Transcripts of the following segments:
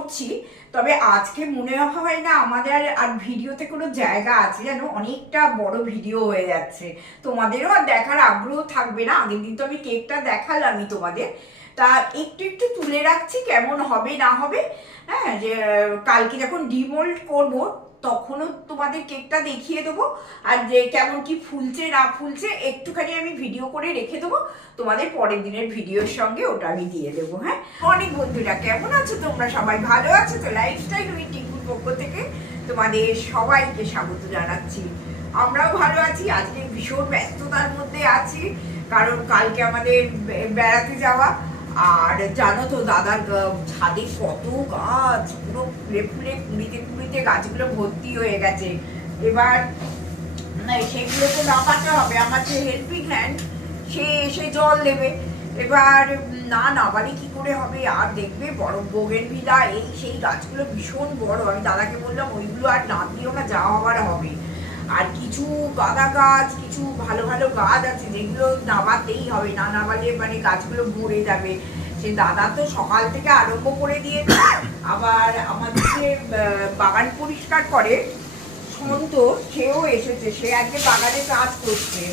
করছি, তবে আজকে মনে রাখা হয় না আমাদের আর ভিডিওতে কোনো জায়গা আছে যেন অনেকটা বড় ভিডিও হয়ে যাচ্ছে। তোমাদেরও আর দেখার আগ্রহ থাকবে না। আগের দিন তো আমি কেকটা দেখালামই তোমাদের। তা একটু একটু তুলে রাখছি কেমন হবে না হবে। হ্যাঁ যে, কালকে যখন ডিমোল্ড করব তখনও তোমাদের কেকটা দেখিয়ে দেবো। আর যে কেমন কি ফুলছে, না ফুলছে, একটুখানি আমি ভিডিও করে রেখে দেবো। তোমাদের পরের দিনের ভিডিওর সঙ্গে ওটা আমি দিয়ে দেবো হ্যাঁ? অনেক বন্ধুরা, কেমন আছো তোমরা? সবাই ভালো আছো? তো লাইফস্টাইল উইথ টিকুর পক্ষ থেকে তোমাদের সবাইকে স্বাগত জানাচ্ছি। আমরাও ভালো আছি, আজকে ভীষণ ব্যস্ততার মধ্যে আছি, কারণ কালকে আমাদের বেড়াতে যাওয়া। আর জানো তো দাদার ছাদে কত গাছ পুরো ফুলে ফুলে কুড়িতে কুড়িতে গাছগুলো ভর্তি হয়ে গেছে। এবার না, সেগুলো তো নামাতে হবে আমার যে হেল্পিং হ্যান্ড সে এসে জল দেবে। এবার না নামালে কি করে হবে? আর দেখবে বড় বোগেন ভিলা এই সেই গাছগুলো ভীষণ বড়। আমি দাদাকে বললাম ওইগুলো আর না দিও না যা হবার হবে। আর কিছু গাঁদা গাছ, কিছু ভালো ভালো গাছ আছে, যেগুলো নামাতেই হবে। না নামালে মানে গাছগুলো মরে যাবে। সে দাদা তো সকাল থেকে আরম্ভ করে দিয়ে আবার আমাদের যে বাগান পরিষ্কার করে। সন্ত, সেও এসেছে। সে আজকে বাগানে কাজ করছে।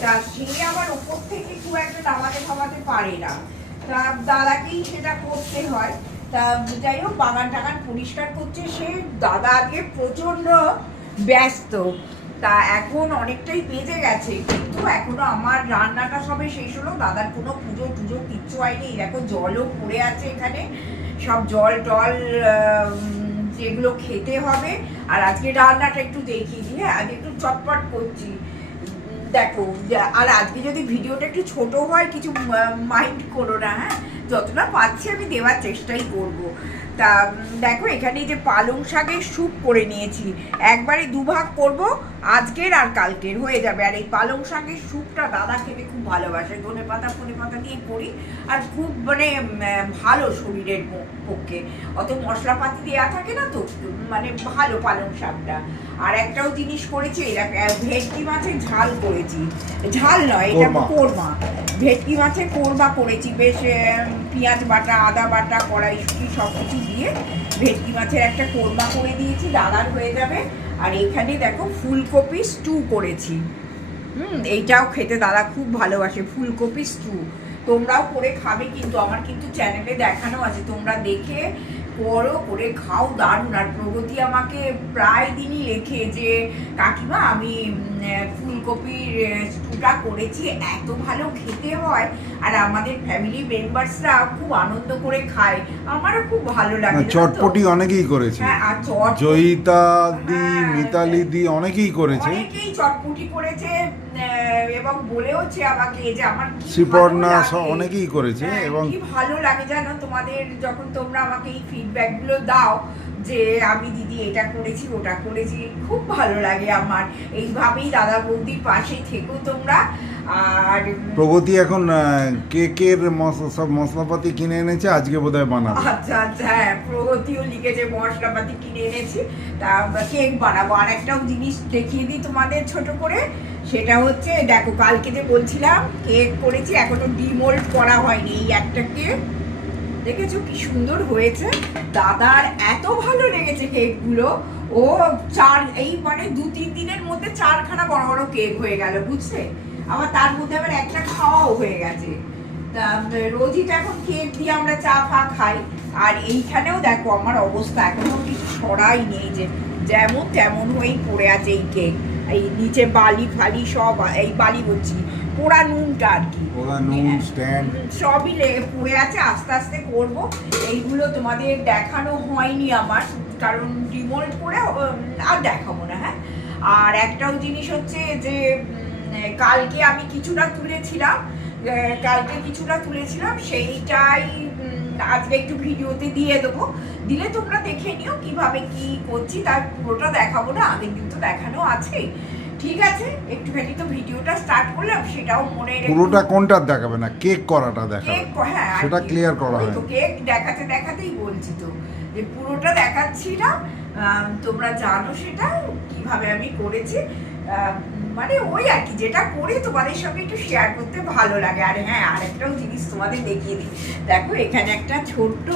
তা সে আবার উপর থেকে খুব একটা নামাতে ফামাতে পারে না। তা দাদাকেই সেটা করতে হয়। তা যাই হোক, বাগান টাগান পরিষ্কার করছে। সে দাদা আজকে প্রচণ্ড ব্যস্ত। তা এখন অনেকটাই বেজে গেছে, কিন্তু এখনও আমার রান্নাটা সবে শেষ হলো। দাদার কোনো পুজো টুজো কিচ্ছু হয়নি। দেখো জলও পড়ে আছে এখানে। সব জল টল যেগুলো খেতে হবে। আর আজকে রান্নাটা একটু দেখিয়ে দিই। হ্যাঁ একটু চটপট করছি। দেখো আর আজকে যদি ভিডিওটা একটু ছোট হয়, কিছু মাইন্ড করো না হ্যাঁ? যতটা পাচ্ছি আমি দেওয়ার চেষ্টাই করব। তা দেখো এখানে যে পালং শাকের স্যুপ করে নিয়েছি। একবারে দুভাগ করব আজকের আর কালকের হয়ে যাবে। আর এই পালং শাকের স্যুপটা দাদা খেতে খুব ভালোবাসে। ধনে পাতা ফনে পাতা দিয়ে করি। আর খুব মানে ভালো শরীরের পক্ষে। অত মশলাপাতি দেওয়া থাকে না তো? মানে ভালো পালং শাকটা। আর একটাও জিনিস করেছি এরা- ভেটকি মাছের ঝাল করেছি। ঝাল নয় এটা কোরমা। ভেটকি মাছের কোরমা করেছি। বেশ পেঁয়াজ বাটা আদা বাটা কড়াইশুটি সব কিছু দিয়ে ভেটকি মাছের একটা কোরমা করে দিয়েছি। দাদার হয়ে যাবে। আর এখানে দেখো ফুলকপি স্টু করেছি। হুম, এইটাও খেতে দাদা খুব ভালোবাসে ফুলকপি স্টু তোমরাও করে খাবে কিন্তু, আমার কিন্তু চ্যানেলে দেখানো আছে, তোমরা দেখে করো করে খাও দারুণ। আর প্রগতি আমাকে প্রায় দিনই লেখে যে কাকিমা আমি ফুলকপির স্টুটা করেছি এত ভালো খেতে হয়। আর আমাদের ফ্যামিলি মেম্বার্সরা খুব আনন্দ করে খায়। আমারও খুব ভালো লাগে? চটপটি অনেকেই করেছে। হ্যাঁ জয়িতা দি হ্যাঁ, মিতালি দি অনেকেই করেছে। অনেকেই চটপুটি করেছে। এবং বলেওছে আমাকে যে আমার শ্রীপর্ণা। অনেকেই করেছে হ্যাঁ, এবং কি ভালো লাগে জানো? তোমাদের যখন তোমরা আমাকে এই ফিডব্যাকগুলো দাও যে আমি দিদি এটা করেছি ওটা করেছি খুব ভালো লাগে আমার। এইভাবেই দাদা বৌদির পাশেই থেকো তোমরা। আর প্রগতি এখন কেকের মশ- সব মশলাপাতি কিনে এনেছে আজকে বোধহয় বানাবে। আচ্ছা আচ্ছা হ্যাঁ প্রগতিও লিখেছে মশলাপাতি কিনে এনেছি তা আমরা কেক বানাবো। আর একটাও জিনিস দেখিয়ে দিই তোমাদের ছোট করে সেটা হচ্ছে দেখো কালকে যে বলছিলাম কেক করেছি এখনও ডিমোল্ড করা হয়নি এই একটা কেক। দেখেছ কি সুন্দর হয়েছে? দাদার এত ভালো লেগেছে কেকগুলো। ও চার এই মানে দু তিন দিনের মধ্যে চারখানা বড় বড় কেক হয়ে গেল বুঝছে আবার তার মধ্যে আবার একটা খাওয়াও হয়ে গেছে। তা রোজই তো এখন কেক দিয়ে আমরা চা ফা খাই। আর এইখানেও দেখো আমার অবস্থা এখনও কিছু সরাই নেই যে যেমন তেমন হয়েই পড়ে আছে এই কেক। এই নিচে বালি ফালি সব এই বালি বলছি পোড়া নুনটা আর কি। নুন সবই লেগে পড়ে আছে আস্তে আস্তে করব। এইগুলো তোমাদের দেখানো হয়নি আমার কারণ ডিমোল্ড করে আর দেখাবো না হ্যাঁ। আর একটাও জিনিস হচ্ছে যে কালকে আমি কিছুটা তুলেছিলাম কালকে কিছুটা তুলেছিলাম সেইটাই আজকে একটু ভিডিওতে দিয়ে দেবো দিলে তোমরা দেখে নিও কীভাবে কি করছি তার পুরোটা দেখাবো না আগের দিন তো দেখানো আছেই ঠিক আছে একটুখানি তো ভিডিওটা স্টার্ট করলাম সেটাও মনে। পুরোটা কোনটা দেখাবে না কেক করাটা দেখাবে কেক হ্যাঁ সেটা কি। clear করা ওই তো কেক দেখাতে দেখাতেই বলছি তো যে পুরোটা দেখাচ্ছি না তোমরা জানো সেটা কীভাবে আমি করেছি মানে ওই আর কি, যেটা করি তোমাদের সঙ্গে একটু শেয়ার করতে ভালো লাগে। আর হ্যাঁ আর একটাও জিনিস তোমাদের দেখিয়ে দিই। দেখো, এখানে একটা ছোট্ট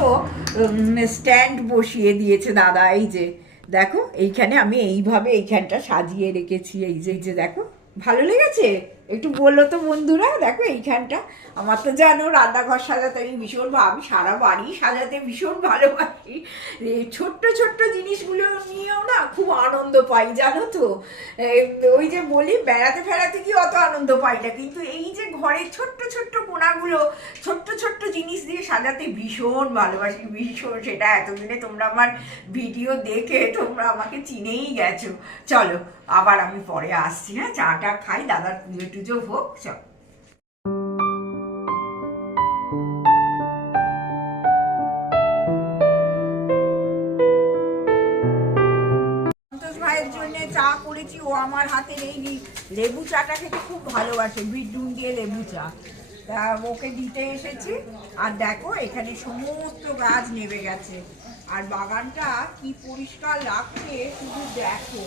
স্ট্যান্ড বসিয়ে দিয়েছে দাদা, এই যে। দেখো, এইখানে আমি এইভাবে এইখানটা সাজিয়ে রেখেছি, এই যে এই যে, দেখো। ভালো লেগেছে? একটু বলল তো বন্ধুরা, দেখো এইখানটা। আমার তো জানো রান্নাঘর সাজাতে আমি ভীষণ আমি সারা বাড়ি সাজাতে ভীষণ ভালোবাসি। ছোট্ট ছোট্ট জিনিসগুলো নিয়েও না খুব আনন্দ পাই, জানো তো? ওই যে বলি, বেড়াতে ফেরাতে কি অত আনন্দ পাই না। কিন্তু এই যে ঘরের ছোট্ট ছোট্ট কোনাগুলো, ছোট্ট ছোট্ট জিনিস দিয়ে সাজাতে ভীষণ ভালোবাসি, ভীষণ। সেটা এতদিনে তোমরা আমার ভিডিও দেখে তোমরা আমাকে চিনেই গেছো। চলো, আবার আমি পরে আসছি হ্যাঁ? চাটা খাই, দাদার পুজো টুজো হোক জন্য চা করেছি, ও আমার হাতের এই লেবু চাটা খেতে খুব ভালোবাসে বিট দিয়ে লেবু চা। তা ওকে দিতে এসেছি, আর দেখো এখানে সমস্ত গাছ নেমে গেছে। আর বাগানটা কি পরিষ্কার লাগছে, শুধু দেখো।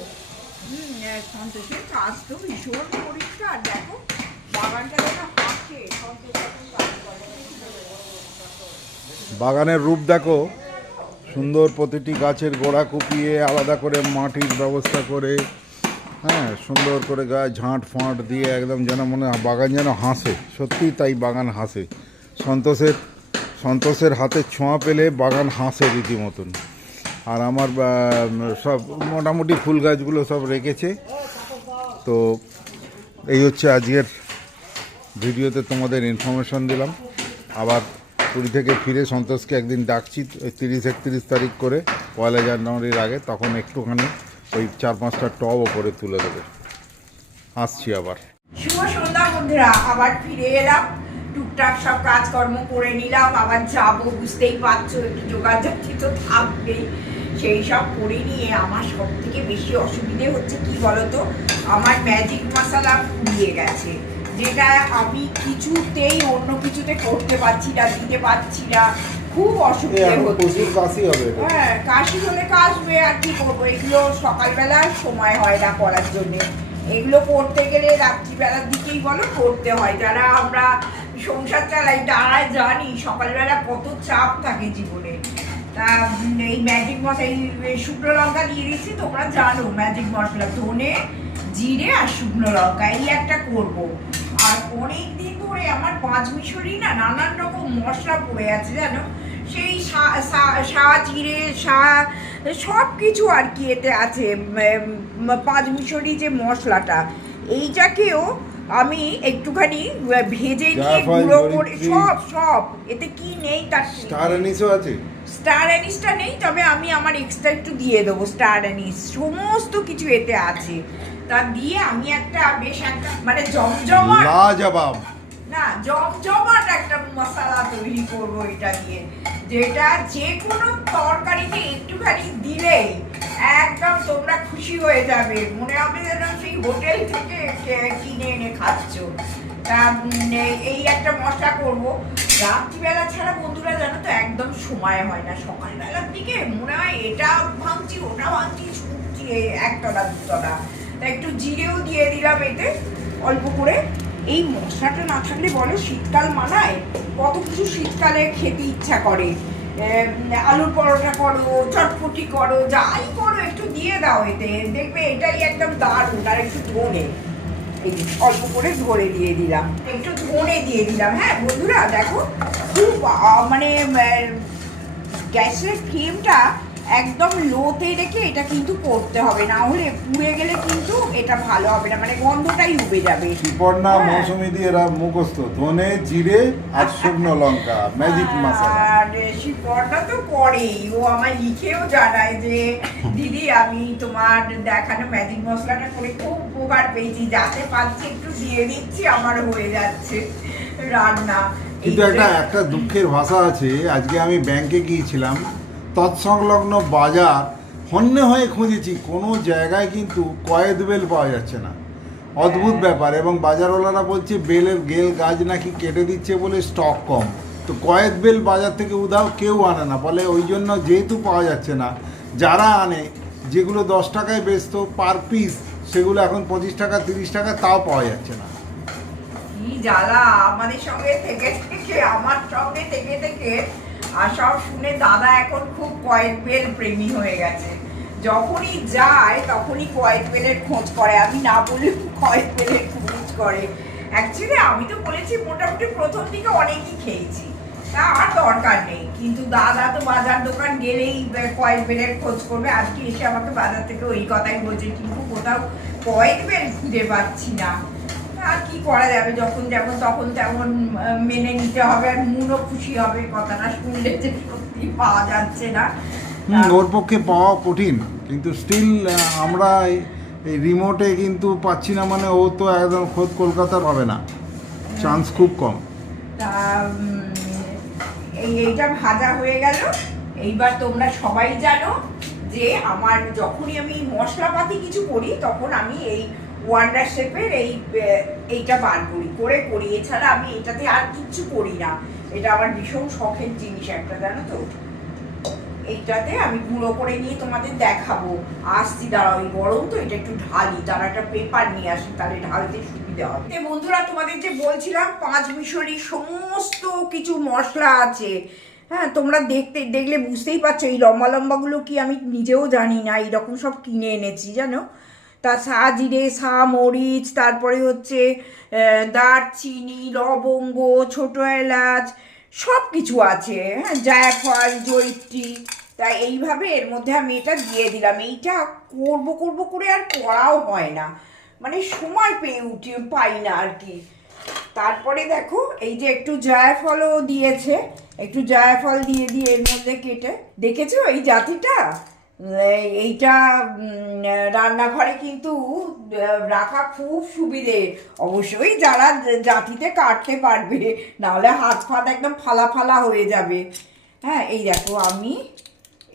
বাগানের রূপ দেখো। সুন্দর প্রতিটি গাছের গোড়া কুপিয়ে আলাদা করে মাটির ব্যবস্থা করে হ্যাঁ সুন্দর করে গায়ে ঝাঁট ফাঁট দিয়ে একদম যেন মনে হয় বাগান যেন হাসে। সত্যিই তাই বাগান হাসে। সন্তোষের সন্তোষের হাতে ছোঁয়া পেলে বাগান হাসে রীতিমতন। আর আমার সব মোটামুটি ফুল গাছগুলো সব রেখেছে। তো এই হচ্ছে আজকের ভিডিওতে তোমাদের ইনফরমেশন দিলাম। আবার পুরী থেকে ফিরে সন্তোষকে একদিন ডাকছি তিরিশ একত্রিশ তারিখ করে পয়লা জানুয়ারির আগে, তখন একটুখানি ওই চার পাঁচটা টব ওপরে তুলে দেবে। আসছি আবার। শুভ সন্ধ্যা বন্ধুরা, আবার ফিরে এলাম। টুকটাক সব কাজকর্ম করে নিলাম, আবার যাব, বুঝতেই পারছ, একটু যোগাযোগটি তো থাকবেই। সেই সব করে নিয়ে আমার সব থেকে বেশি অসুবিধে হচ্ছে কি বলতো? আমার ম্যাজিক মশলা ফুরিয়ে গেছে। যেটা আমি কিছুতেই অন্য কিছুতে করতে পারছি না দিতে পারছি না। খুব অসুবিধে হচ্ছে। হবে হ্যাঁ কাশি হলে কাশবে আর কি করব? এগুলো সকালবেলা সময় হয় না করার জন্য। এগুলো করতে গেলে রাত্রিবেলার দিকেই বলো করতে হয়। যারা আমরা সংসার চালাই তারা জানি সকালবেলা কত চাপ থাকে জীবনে। তা এই ম্যাজিক মশলা এই শুকনো লঙ্কা দিয়ে দিচ্ছি তোমরা জানো ম্যাজিক মশলা ধনে জিরে আর শুকনো লঙ্কা এই একটা করব। আর অনেক দিন ধরে আমার পাঁচ মিশরি না নানান রকম মশলা পড়ে আছে জানো? সেই সা- জিরে সা সব কিছু আর কি এতে আছে পাঁচ মিশরি যে মশলাটা। এইটাকেও আমি একটুখানি ভেজে নিয়ে গুঁড়ো করে সব সব এতে কি নেই তার স্টার আছে? স্টার অ্যানিসটা নেই তবে আমি আমার এক্সট্রা একটু দিয়ে দেবো স্টার অ্যানিস সমস্ত কিছু এতে আছে। তা দিয়ে আমি একটা বেশ একটা মানে জমজমাট লাজবাব। না জমজমাট একটা মশলা তৈরি করব এটা দিয়ে। যেটা যে কোনো তরকারিতে একটুখানি দিলেই একদম তোমরা খুশি হয়ে যাবে। মনে হবে যেন সেই হোটেল থেকে কিনে এনে খাচ্ছ। তা এই একটা মশলা করব। রাত্রিবেলা ছাড়া বন্ধুরা জানো তো একদম সময় হয় না। সকালবেলার দিকে মনে হয় এটা ভাঙছি, ওটা ভাঙছি, ছুটছি একতলা, দুতলা। তা একটু জিরেও দিয়ে দিলাম এতে অল্প করে। এই মশলাটা না থাকলে বলো শীতকাল মানায়? কত কিছু শীতকালে খেতে ইচ্ছা করে। আলুর পরোটা করো, চটপটি করো, যাই করো, একটু দিয়ে দাও এতে। দেখবে এটাই একদম দারুণ, আর একটু ধনে। দিই অল্প করে ধরে দিয়ে দিলাম। একটু ধনে দিয়ে দিলাম। হ্যাঁ বন্ধুরা, দেখো, খুব মানে গ্যাসের ফ্লেমটা একদম লোতে রেখে এটা কিন্তু করতে হবে। না হলে পুড়ে গেলে কিন্তু এটা ভালো হবে না। মানে গন্ধটাই উবে যাবে। সুপর্ণা হ্যাঁ। মৌসুমি দিয়ে এরা মুখস্থ। ধনে জিরে আর শুকনো লঙ্কা ম্যাজিক মশলা আর শিপর্ণা তো করেই। ও আমায় লিখেও জানায় যে দিদি আমি তোমার দেখানো ম্যাজিক মশলাটা করে খুব উপকার পেয়েছি। যাতে পাচ্ছি একটু দিয়ে দিচ্ছি আমার হয়ে যাচ্ছে রান্না। কিন্তু একটা একটা দুঃখের ভাষা আছে আজকে আমি ব্যাংকে গিয়েছিলাম। তৎসংলগ্ন বাজার হন্যে হয়ে খুঁজেছি। কোনো জায়গায় কিন্তু কয়েদ বেল পাওয়া যাচ্ছে না। অদ্ভুত ব্যাপার এবং বাজারওয়ালারা বলছে, বেলের গেল গাছ নাকি কেটে দিচ্ছে বলে স্টক কম। তো কয়েদ বেল বাজার থেকে উধাও কেউ আনে না। বলে ওই জন্য যেহেতু পাওয়া যাচ্ছে না, যারা আনে, যেগুলো দশ টাকায় বেচতো পার পিস, সেগুলো এখন পঁচিশ টাকা, তিরিশ টাকা, তাও পাওয়া যাচ্ছে না। জ্বালা! আমাদের সঙ্গে থেকে থেকে আমার সঙ্গে থেকে থেকে আর সব শুনে দাদা এখন খুব কয়েক বেল প্রেমী হয়ে গেছে। যখনই যায়, তখনই কয়েক বেলের খোঁজ করে। আমি না বলে কয়েক বেলের খোঁজ করে। অ্যাকচুয়ালি আমি তো বলেছি, মোটামুটি প্রথম দিকে অনেকই খেয়েছি। তা আর দরকার নেই। কিন্তু দাদা তো বাজার দোকান গেলেই কয়েক বেলের খোঁজ করবে। আজকে এসে আমাকে বাজার থেকে ওই কথাই বলছে কিন্তু কোথাও কয়েক বেল খুঁজে পাচ্ছি না। আর কি করা যাবে যখন যেমন তখন তেমন মেনে নিতে হবে আর মনও খুশি হবে কথাটা শুনলে যে সত্যি পাওয়া যাচ্ছে না। ওর পক্ষে পাওয়া কঠিন কিন্তু স্টিল আমরা এই- রিমোটে কিন্তু পাচ্ছি না মানে ও তো একদম খোদ কলকাতার হবে না। চান্স খুব কম। এইটা ভাজা হয়ে গেল। এইবার তোমরা সবাই জানো যে আমার যখনই আমি মশলাপাতি কিছু করি তখন আমি এই ওয়ান্ডার শেপের এই এইটা বার করি। করে করি। এছাড়া আমি এটাতে আর কিচ্ছু করি না। এটা আমার ভীষণ শখের জিনিস একটা, জানো তো? এইটাতে আমি গুঁড়ো করে নিয়ে তোমাদের দেখাবো। আসছি দাঁড়া ওই গরম তো, এটা একটু ঢালি। তারা একটা পেপার নিয়ে আসি তাহলে ঢালতে সুবিধা হবে। বন্ধুরা, তোমাদের যে বলছিলাম, পাঁচ মিশরি সমস্ত কিছু মশলা আছে। হ্যাঁ তোমরা দেখতে, দেখলে বুঝতেই পারছ, এই লম্বা লম্বাগুলো কি আমি নিজেও জানি না। এইরকম সব কিনে এনেছি, জানো? তা সা জিরে সা মরিচ তারপরে হচ্ছে দারচিনি, লবঙ্গ, ছোট এলাচ সব কিছু আছে হ্যাঁ? জায়ফল জৈত্রী তা এইভাবে এর মধ্যে আমি এটা দিয়ে দিলাম। এইটা করব করব, করে আর করাও হয় না। মানে সময় পেয়ে উঠি, পাই না আর কি। তারপরে দেখো, এই যে একটু জায়ফলও দিয়েছে, একটু জায়ফল দিয়ে দিয়ে এর মধ্যে কেটে। দেখেছ এই জাতিটা? এইটা রান্নাঘরে কিন্তু রাখা খুব সুবিধে। অবশ্যই যারা জাতিতে কাটতে পারবে নাহলে হাত ফাত একদম ফালা ফালা হয়ে যাবে। হ্যাঁ এই দেখো আমি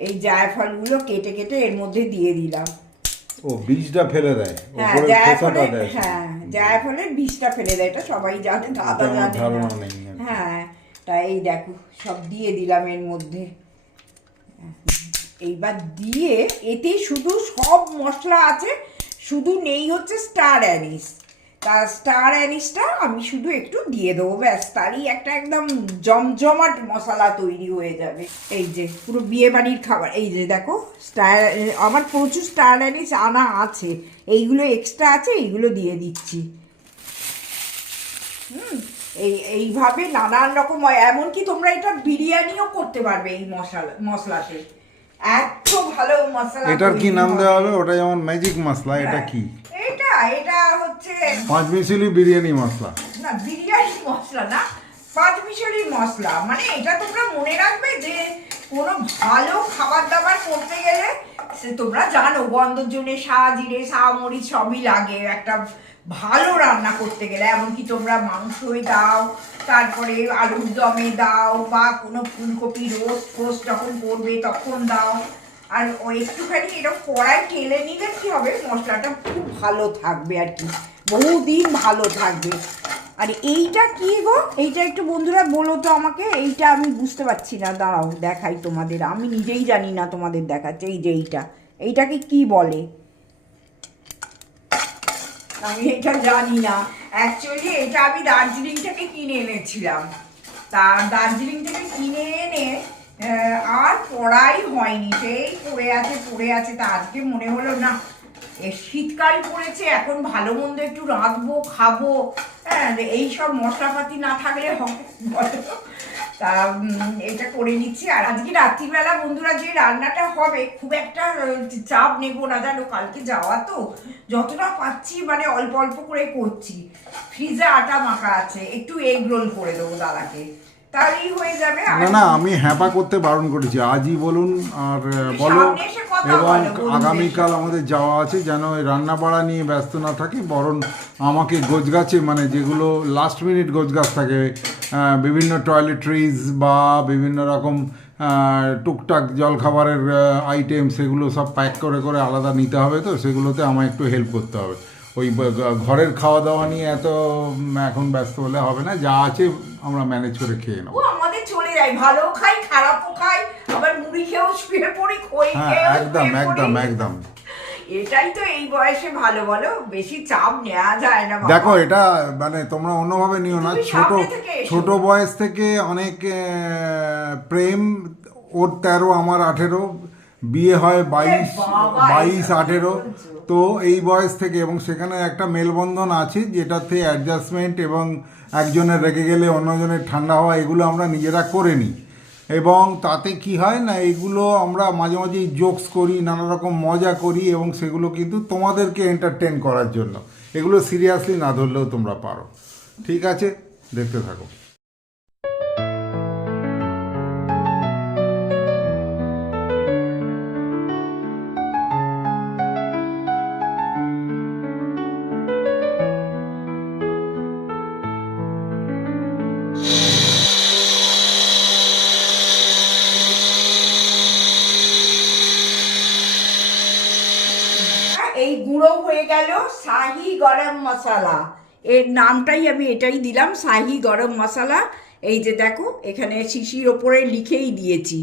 এই জায়ফলগুলো কেটে কেটে এর মধ্যে দিয়ে দিলাম। ও বীজটা ফেলে দেয়। হ্যাঁ হ্যাঁ জায়ফলের বীজটা ফেলে দেয় এটা সবাই জানে দাদা জানে। হ্যাঁ তা এই দেখো সব দিয়ে দিলাম এর মধ্যে। এইবার দিয়ে এতে শুধু সব মশলা আছে শুধু নেই হচ্ছে স্টার অ্যানিস তা স্টার অ্যানিসটা আমি শুধু একটু দিয়ে দেবো ব্যাস তারই একটা একদম জমজমাট মশলা তৈরি হয়ে যাবে। এই যে পুরো বিয়ে বাড়ির খাবার এই যে দেখো স্টার আমার প্রচুর স্টার অ্যানিস আনা আছে এইগুলো এক্সট্রা আছে এইগুলো দিয়ে দিচ্ছি। হুম, এই এইভাবে নানান রকম হয় এমনকি তোমরা এটা বিরিয়ানিও করতে পারবে এই মশলা মশলাতে। এত ভালো মশলা এটার কি নাম দেওয়া হবে? ওটা যেমন ম্যাজিক মশলা এটা হ্যাঁ। কি? এটা এটা হচ্ছে পাঁচ মিশিলি বিরিয়ানি মশলা। না বিরিয়ানি মশলা না পাঁচ মিশরি মশলা। মানে এটা তোমরা মনে রাখবে যে কোনো ভালো খাবার দাবার করতে গেলে তোমরা জানো গন্ধর জন্য সা জিরে সা মরিচ সবই লাগে। একটা ভালো রান্না করতে গেলে, এমনকি তোমরা মাংসই দাও, তারপরে আলুর দমে দাও, বা কোনো ফুলকপি রোস্ট ফোস্ট যখন করবে তখন দাও। আর একটুখানি এরকম কড়াই টেলে নিলে কী হবে? মশলাটা খুব ভালো থাকবে আর কি। বহুদিন ভালো থাকবে। আর এইটা কি গো? এইটা একটু বন্ধুরা বলো তো আমাকে। এইটা আমি বুঝতে পারছি না। দাঁড়াও, দেখাই তোমাদের। আমি নিজেই জানি না তোমাদের দেখাচ্ছে। এই যে এইটা। এইটাকে কি বলে? আমি এটা জানি না। অ্যাকচুয়ালি এটা আমি দার্জিলিং থেকে কিনে এনেছিলাম। তা দার্জিলিং থেকে কিনে এনে আর পড়াই হয়নি। সেই পড়ে আছে পড়ে আছে। তা আজকে মনে হলো না। শীতকাল পড়েছে, এখন ভালো মন্দ একটু রাঁধবো, খাব। হ্যাঁ এই সব মশলাপাতি না থাকলে হবে তা এটা করে নিচ্ছি। আর আজকে রাত্রিবেলা বন্ধুরা যে রান্নাটা হবে, খুব একটা চাপ নেব না, জানো, কালকে যাওয়া তো। যতটা পাচ্ছি মানে অল্প অল্প করে করছি। ফ্রিজে আটা মাখা আছে, একটু এগ রোল করে দেবো দাদাকে। তাহলেই হয়ে যাবে না না আমি হ্যাপা করতে বারণ করেছি। আজই বলুন আর বলো এবং আগামীকাল আমাদের যাওয়া আছে যেন ওই রান্না বাড়া নিয়ে ব্যস্ত না থাকে বরং আমাকে গোছগাছে মানে যেগুলো লাস্ট মিনিট গোছগাছ থাকে বিভিন্ন টয়লেট্রিজ বা বিভিন্ন রকম টুকটাক জলখাবারের আইটেম সেগুলো সব প্যাক করে করে আলাদা নিতে হবে তো সেগুলোতে আমায় একটু হেল্প করতে হবে। ওই ঘরের খাওয়া দাওয়া নিয়ে এত এখন ব্যস্ত হলে হবে না যা আছে আমরা ম্যানেজ করে খেয়ে নেব। আমাদের চলে যায় ভালো খাই খারাপও খাই আবার মুড়ি খেয়েও শুয়ে পড়ি খই হ্যাঁ একদম একদম একদম। এটাই তো এই বয়সে ভালো বলো? বেশি চাপ নেওয়া যায় না দেখো এটা মানে তোমরা অন্যভাবে নিও না ছোট। ছোট বয়স থেকে অনেক প্রেম ওর তেরো আমার আঠেরো বিয়ে হয় বাইশ বাইশ আঠেরো? তো এই বয়স থেকে এবং সেখানে একটা মেলবন্ধন আছে যেটাতে অ্যাডজাস্টমেন্ট এবং একজনের রেগে গেলে অন্যজনের ঠান্ডা হওয়া, এগুলো আমরা নিজেরা করে নিই। এবং তাতে কি হয় না, এগুলো আমরা মাঝে মাঝেই জোকস করি, নানা রকম মজা করি এবং সেগুলো কিন্তু তোমাদেরকে এন্টারটেন করার জন্য। এগুলো সিরিয়াসলি না ধরলেও তোমরা পারো। ঠিক আছে? দেখতে থাকো। এই গুঁড়ো হয়ে গেল শাহি গরম মশলা। এর নামটাই আমি এটাই দিলাম, শাহি গরম মশলা। এই যে দেখো, এখানে শিশির ওপরে লিখেই দিয়েছি।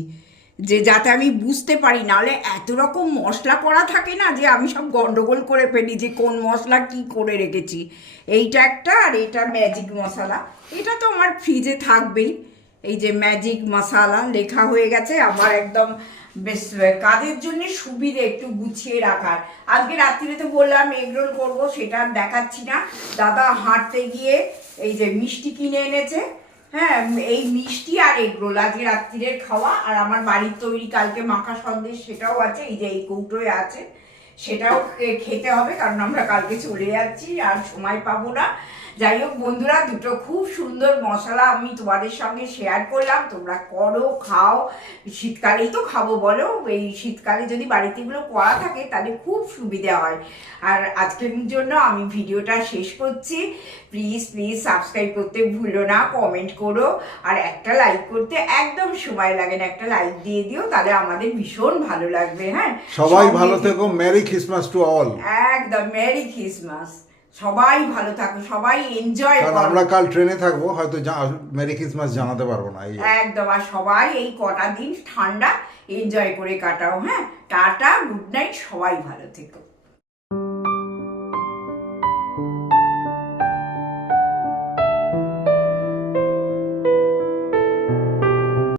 যে যাতে আমি বুঝতে পারি, নাহলে এত রকম মশলা করা থাকে না যে আমি সব গন্ডগোল করে ফেলি যে কোন মশলা কি করে রেখেছি। এইটা একটা আর এটা ম্যাজিক মশলা। এটা তো আমার ফ্রিজে থাকবেই। এই যে ম্যাজিক মশালা লেখা হয়ে গেছে আমার একদম বেশ কাজের জন্য সুবিধে একটু গুছিয়ে রাখার? আজকে রাত্রিরে তো বললাম এগরোল করব, সেটা আর দেখাচ্ছি না। দাদা হাঁটতে গিয়ে এই যে মিষ্টি কিনে এনেছে হ্যাঁ এই মিষ্টি আর এগরোল আজকে রাত্রিরের খাওয়া, আর আমার বাড়ির তৈরি কালকে মাখা সন্দেশ সেটাও আছে, এই যে এই কৌটোয় আছে, সেটাও খেতে হবে, কারণ আমরা কালকে চলে যাচ্ছি আর সময় পাবো না। যাই হোক বন্ধুরা দুটো খুব সুন্দর মশলা আমি তোমাদের সঙ্গে শেয়ার করলাম। তোমরা করো খাও। শীতকালেই তো খাব বলো। এই শীতকালে যদি বাড়িতে এগুলো করা থাকে তাহলে খুব সুবিধা হয়। আর আজকের জন্য আমি ভিডিওটা শেষ করছি। প্লিজ প্লিজ সাবস্ক্রাইব করতে ভুলো না কমেন্ট করো। আর একটা লাইক করতে একদম সময় লাগে না একটা লাইক দিয়ে দিও তাহলে আমাদের ভীষণ ভালো লাগবে হ্যাঁ? সবাই ভালো থেকো মেরি খ্রিসমাস টু অল। একদম মেরি খ্রিসমাস সবাই ভালো থাকো সবাই এনজয় কারণ করো। আমরা কাল ট্রেনে থাকব হয়তো মেরি ক্রিসমাস জানাতে পারব না একদম আর সবাই এই কটা দিন ঠান্ডা এনজয় করে কাটাও হ্যাঁ? টাটা গুড নাইট সবাই ভালো থেকো।